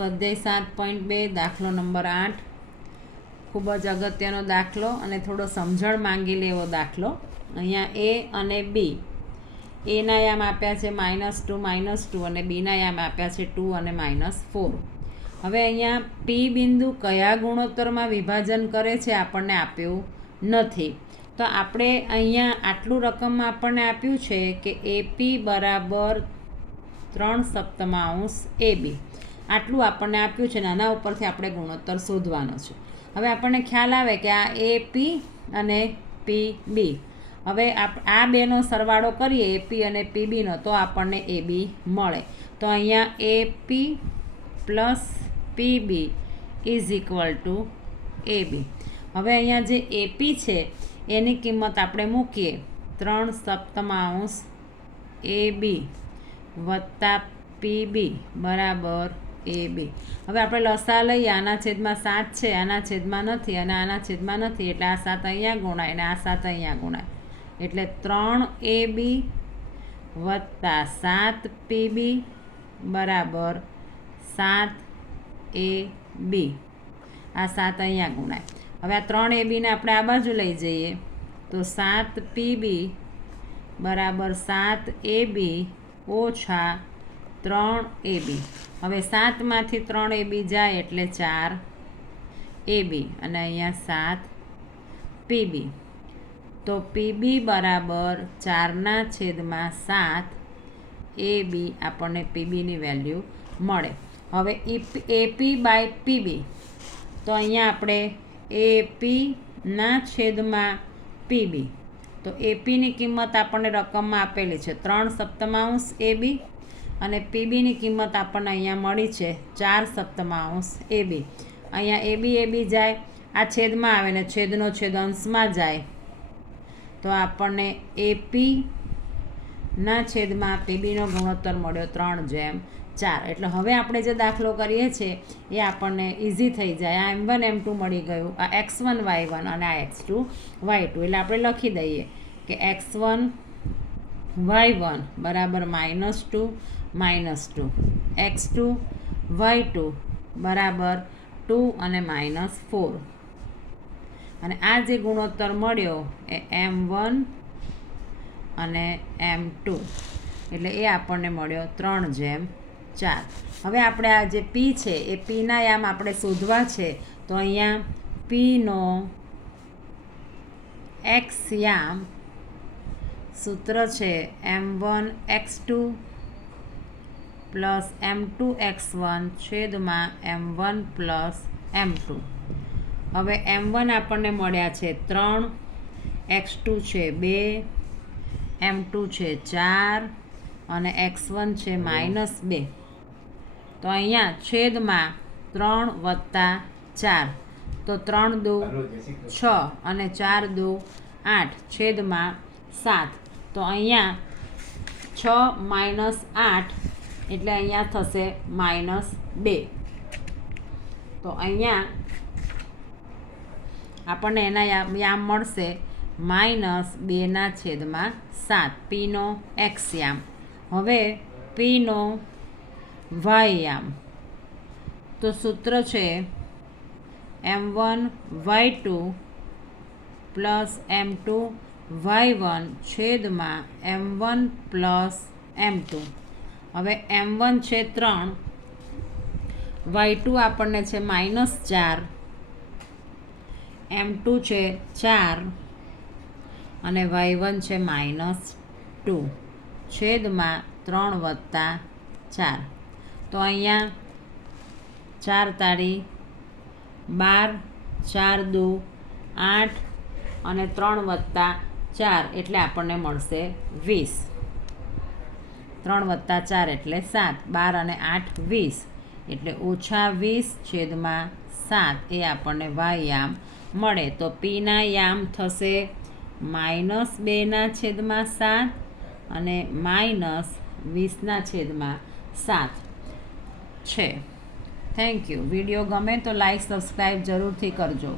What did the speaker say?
સ્વાધ્યાય 7.2 દાખલો નંબર 8 ખૂબ જ અગત્યનો દાખલો અને થોડો સમજણ માંગી લે એવો દાખલો. અહીંયા એ અને બી, એના યામ આપ્યા છે -2 અને બીના યામ આપ્યા છે 2 અને -4. હવે અહીંયા પી બિંદુ કયા ગુણોત્તરમાં વિભાજન કરે છે આપણને આપ્યું નથી. તો આપણે અહીંયા આટલું રકમમાં આપણને આપ્યું છે કે એપી બરાબર 3/7 AB. આટલું આપણને આપ્યું છે ને આના ઉપરથી આપણે ગુણોત્તર શોધવાનો છે. હવે આપણને ખ્યાલ આવે કે આ એપી અને પીબી, હવે આ બેનો સરવાળો કરીએ એપી અને પીબીનો તો આપણને એબી મળે. તો અહીંયા AP plus PB is equal to AB. હવે અહીંયા જે એપી છે એની કિંમત આપણે મૂકીએ 3/7 AB વત્તા પીબી બરાબર એબી. હવે આપણે લસા લઈએ, આના છેદમાં 7 છે, આના છેદમાં નથી અને આના છેદમાં નથી, એટલે આ 7 અહીંયા ગુણાય અને આ 7 અહીંયા ગુણાય, એટલે 3AB વત્તા 7PB બરાબર 7AB. આ 7 અહીંયા ગુણાય. હવે આ 3AB ને આપણે આ બાજુ લઈ જઈએ તો 7PB બરાબર 7AB ઓછા 3AB. હવે 7માંથી 3AB જાય એટલે 4AB અને અહીંયા 7PB. તો PB બરાબર 4/7 AB આપણને PBની વેલ્યુ મળે. હવે AP બાય PB, તો અહીંયા આપણે AP/PB, તો APની કિંમત આપણને રકમમાં આપેલી છે 3/7 AB અને PBની કિંમત આપણને અહીંયા મળી છે 4/7 AB. અહીંયા AB જાય, આ છેદમાં આવે ને છેદનો છેદ અંશમાં જાય તો આપણને AP/PBનો ગુણોત્તર મળ્યો 3/4. એટલે હવે આપણે જે દાખલો કરીએ છીએ એ આપણને ઇઝી થઈ જાય. આ M1 M2 મળી ગયું, આ X1 Y1 અને આ X2 Y2. એટલે આપણે લખી દઈએ કે X1 Y1 બરાબર -2 X2 Y2 બરાબર 2 અને -4. અને આ જે ગુણોત્તર મળ્યો એ M1 અને M2, એટલે એ આપણને મળ્યો 3/4. હવે આપણે આ જે પી છે એ પીના યામ આપણે શોધવા છે. તો અહીંયા પીનો એક્સ યામ સૂત્ર છે M1x2 પ્લસ M2x1 છેદમાં M1 પ્લસ M2. હવે M1 આપણને મળ્યા છે 3, x2 છે 2, M2 છે 4 અને x1 છે -2. તો અહીંયા છેદમાં 3 વત્તા 4, તો 3 દુ 6 અને 4 દુ 8 છેદમાં 7. તો અહીંયા 6 - 8 એટલે અહીંયા થશે -2. તો અહીંયા આપણને એના યામ મળશે -2/7 પીનો એક્સ યામ. હવે પીનો વાય યામ, તો સૂત્ર છે M1y2 પ્લસ M2y1 છેદમાં M1 પ્લસ M2. હવે M1 છે 3, Y2 આપણને છે -4, M2 છે 4 અને Y1 છે -2 છેદમાં 3 વત્તા 4. તો અહીંયા 4 તાળી 12, 4 દુ 8 અને 3 વત્તા 4 એટલે આપણને મળશે 20. 3 વત્તા 4 એટલે 7, 12 અને 8 20 એટલે -20 છેદમાં 7 એ આપણને વાય યામ મળે. તો પીના યામ થશે -2/7 અને -20/7 છે. Thank you. વિડીયો ગમે તો લાઈક સબસ્ક્રાઈબ જરૂરથી કરજો.